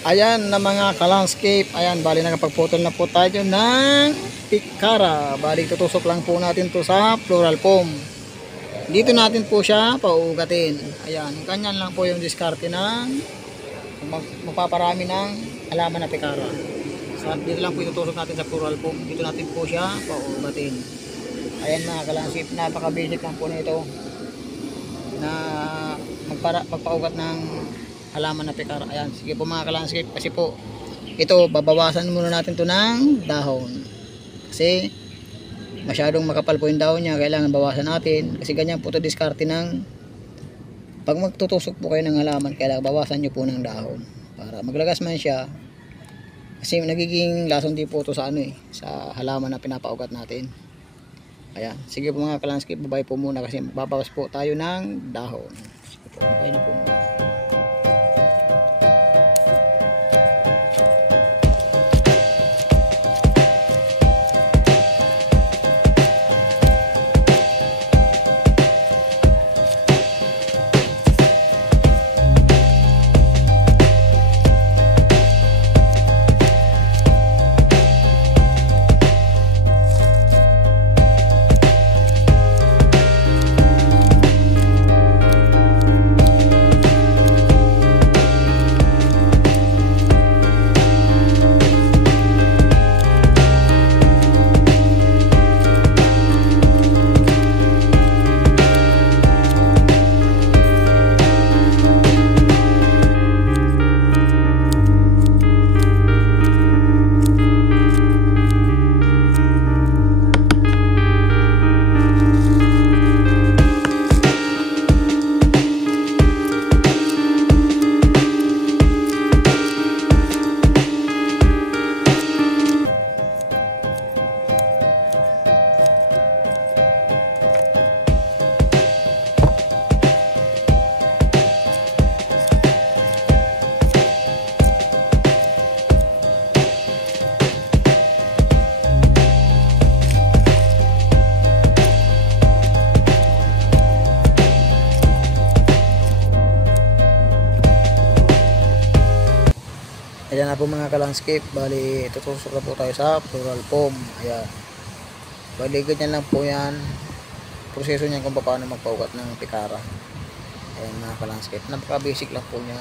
Ayan na mga ka-landscape. Ayan, bali nakapagputol na po tayo ng pikara. Bali tutusok lang po natin to sa floral foam. Dito natin po siya pauugatin. Ayan, ganyan lang po yung diskarte ng magpaparami ng halaman na pikara. So, dito lang po itutusok natin sa floral foam. Dito natin po siya pauugatin. Ayan mga ka-landscape, napaka-basic lang po nito na magpaugat ng halaman na pikara. Ayan, sige po mga ka-landscape, kasi po ito babawasan muna natin to ng dahon kasi masyadong makapal po yung dahon niya, kailangan bawasan natin kasi ganyan po to diskarte ng pag magtutusok po kayo ng halaman, kailangan bawasan nyo po ng dahon para maglagas man siya, kasi nagiging lason din po to sa sa halaman na pinapaugat natin. Ayan, sige po mga ka-landscape, babay po muna kasi magbabawas po tayo ng dahon. Sige po, babay na po muna. Ayan na po mga ka-landscape, bali tutusok na po tayo sa floral foam. Ayan, bali ganyan lang po yan proseso niyan kung paano magpaugat ng pikara. Ayan mga ka-landscape, napaka basic lang po yan,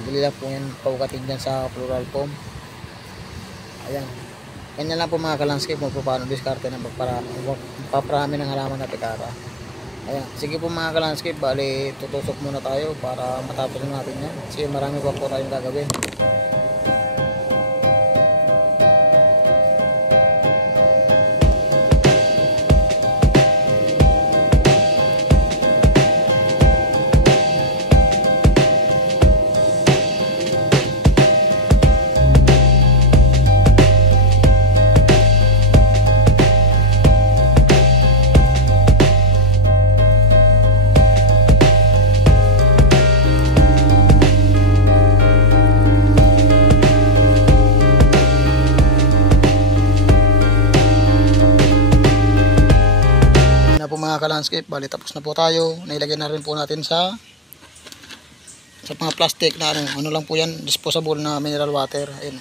madali lang po yan paugatin dyan sa floral foam. Ayan, ganyan lang po mga ka-landscape kung paano diskarte ng magpaparami ng halaman na pikara. Ayan, sige po mga ka-landscape, bali tutusok muna tayo para matapos natin yan kasi marami pa po tayong gagawin. Mga ka-landscape, bali tapos na po tayo, nailagay na rin po natin sa mga plastic na ano lang po yan, disposable na mineral water. Ayun,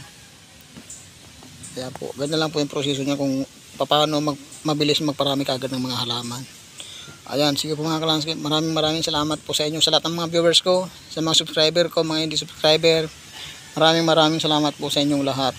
kaya po ganyan lang po yung proseso niya kung paano mabilis magparami kagad ng mga halaman. Ayan, sige po mga ka-landscape, maraming salamat po sa inyo, sa lahat ng mga viewers ko, sa mga subscriber ko, mga hindi subscriber, maraming salamat po sa inyong lahat.